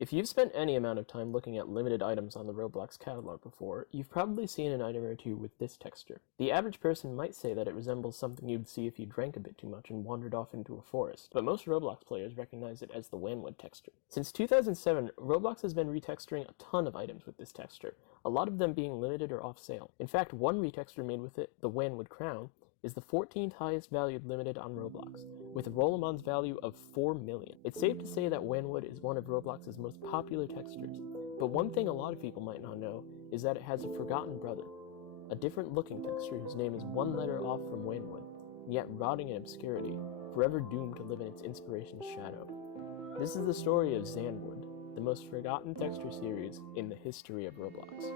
If you've spent any amount of time looking at limited items on the Roblox catalog before, you've probably seen an item or two with this texture. The average person might say that it resembles something you'd see if you drank a bit too much and wandered off into a forest, but most Roblox players recognize it as the Wanwood texture. Since 2007, Roblox has been retexturing a ton of items with this texture, a lot of them being limited or off sale. In fact, one retexture made with it, the Wanwood crown, is the 14th highest valued limited on Roblox, with a Rollamon's value of 4 million. It's safe to say that Wanwood is one of Roblox's most popular textures, but one thing a lot of people might not know is that it has a forgotten brother, a different looking texture whose name is one letter off from Wanwood, and yet rotting in obscurity, forever doomed to live in its inspiration's shadow. This is the story of Xanwood, the most forgotten texture series in the history of Roblox.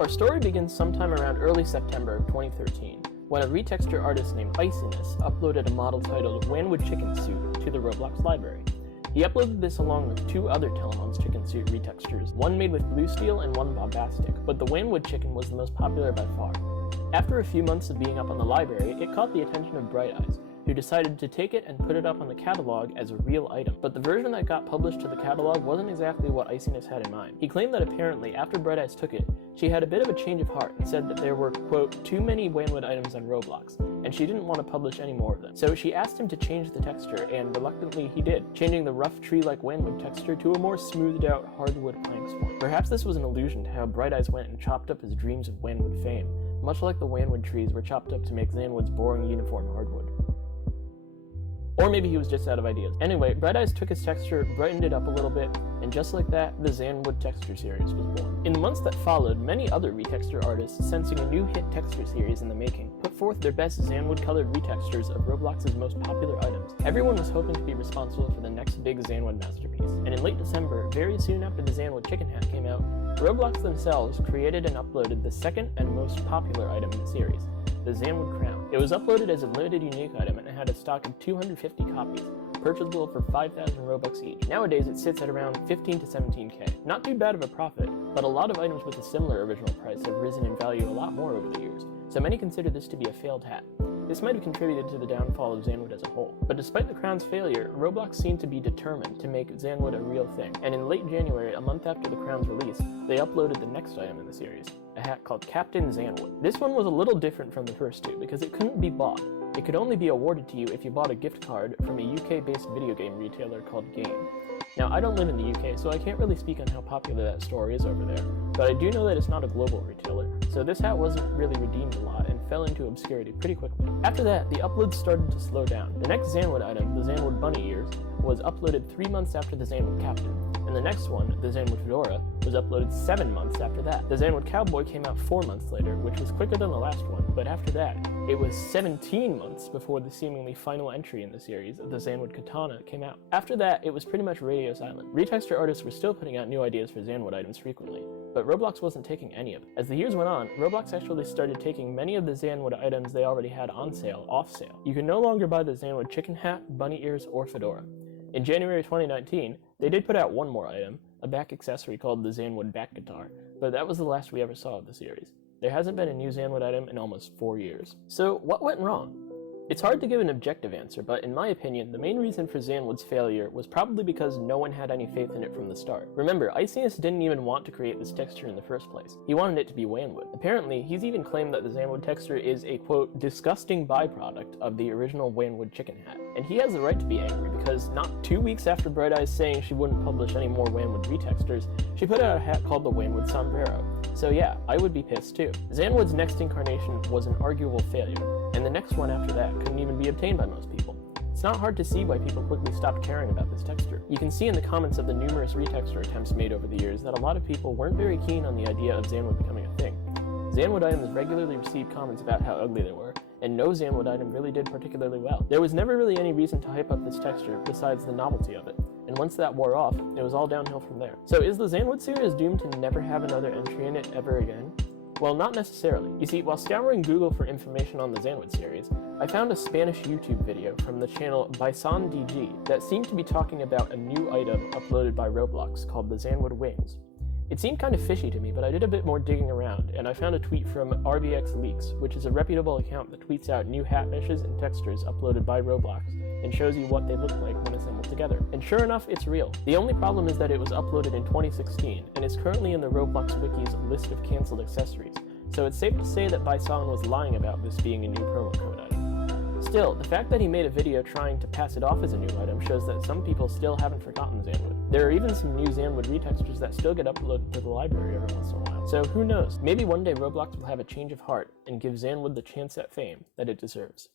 Our story begins sometime around early September of 2013, when a retexture artist named Iciness uploaded a model titled Wanwood Chicken Suit to the Roblox library. He uploaded this along with two other Telemon's chicken suit retextures, one made with Bluesteel and one bombastic, but the Wanwood chicken was the most popular by far. After a few months of being up on the library, it caught the attention of Bright Eyes, who decided to take it and put it up on the catalog as a real item. But the version that got published to the catalog wasn't exactly what Iciness had in mind. He claimed that apparently, after Bright Eyes took it, she had a bit of a change of heart and said that there were, quote, too many Wanwood items on Roblox, and she didn't want to publish any more of them. So she asked him to change the texture, and reluctantly he did, changing the rough tree-like Wanwood texture to a more smoothed-out hardwood planks one. Perhaps this was an allusion to how Bright Eyes went and chopped up his dreams of Wanwood fame, much like the Wanwood trees were chopped up to make Xanwood's boring uniform hardwood. Or maybe he was just out of ideas. Anyway, Bright Eyes took his texture, brightened it up a little bit, and just like that, the Xanwood texture series was born. In the months that followed, many other retexture artists, sensing a new hit texture series in the making, put forth their best Xanwood-colored retextures of Roblox's most popular items. Everyone was hoping to be responsible for the next big Xanwood masterpiece. And in late December, very soon after the Xanwood chicken hat came out, Roblox themselves created and uploaded the second and most popular item in the series, the Xanwood crown. It was uploaded as a limited unique item and it had a stock of 250 copies, purchasable for 5,000 Robux each. Nowadays it sits at around 15 to 17k. Not too bad of a profit, but a lot of items with a similar original price have risen in value a lot more over the years, so many consider this to be a failed hat. This might have contributed to the downfall of Xanwood as a whole. But despite the crown's failure, Roblox seemed to be determined to make Xanwood a real thing, and in late January, a month after the crown's release, they uploaded the next item in the series, a hat called Captain Xanwood. This one was a little different from the first two because it couldn't be bought. It could only be awarded to you if you bought a gift card from a UK-based video game retailer called Game. Now, I don't live in the UK, so I can't really speak on how popular that store is over there, but I do know that it's not a global retailer, so this hat wasn't really redeemed a lot and fell into obscurity pretty quickly. After that, the uploads started to slow down. The next Xanwood item, the Xanwood Bunny Ears, was uploaded 3 months after the Xanwood Captain, and the next one, the Xanwood Fedora, was uploaded 7 months after that. The Xanwood Cowboy came out 4 months later, which was quicker than the last one, but after that, it was 17 months before the seemingly final entry in the series, the Xanwood Katana, came out. After that, it was pretty much radio silent. Retexture artists were still putting out new ideas for Xanwood items frequently, but Roblox wasn't taking any of it. As the years went on, Roblox actually started taking many of the Xanwood items they already had on sale off sale. You can no longer buy the Xanwood chicken hat, bunny ears, or fedora. In January 2019, they did put out one more item, a back accessory called the Xanwood back guitar, but that was the last we ever saw of the series. There hasn't been a new Xanwood item in almost 4 years. So what went wrong? It's hard to give an objective answer, but in my opinion, the main reason for Xanwood's failure was probably because no one had any faith in it from the start. Remember, Iciness didn't even want to create this texture in the first place. He wanted it to be Wanwood. Apparently, he's even claimed that the Xanwood texture is a, quote, disgusting byproduct of the original Wanwood chicken hat. And he has the right to be angry because not 2 weeks after Bright Eyes saying she wouldn't publish any more Wanwood retextures, she put out a hat called the Wanwood Sombrero. So yeah, I would be pissed too. Xanwood's next incarnation was an arguable failure, and the next one after that couldn't even be obtained by most people. It's not hard to see why people quickly stopped caring about this texture. You can see in the comments of the numerous retexture attempts made over the years that a lot of people weren't very keen on the idea of Xanwood becoming a thing. Xanwood items regularly received comments about how ugly they were, and no Xanwood item really did particularly well. There was never really any reason to hype up this texture besides the novelty of it, and once that wore off, it was all downhill from there. So is the Xanwood series doomed to never have another entry in it ever again? Well, not necessarily. You see, while scouring Google for information on the Xanwood series, I found a Spanish YouTube video from the channel BisonDG that seemed to be talking about a new item uploaded by Roblox called the Xanwood Wings. It seemed kind of fishy to me, but I did a bit more digging around, and I found a tweet from RBX Leaks, which is a reputable account that tweets out new hat meshes and textures uploaded by Roblox, and shows you what they look like when assembled together. And sure enough, it's real. The only problem is that it was uploaded in 2016, and is currently in the Roblox Wiki's list of cancelled accessories, so it's safe to say that Bison was lying about this being a new promo code item. Still, the fact that he made a video trying to pass it off as a new item shows that some people still haven't forgotten Xanwood. There are even some new Xanwood retextures that still get uploaded to the library every once in a while. So who knows, maybe one day Roblox will have a change of heart and give Xanwood the chance at fame that it deserves.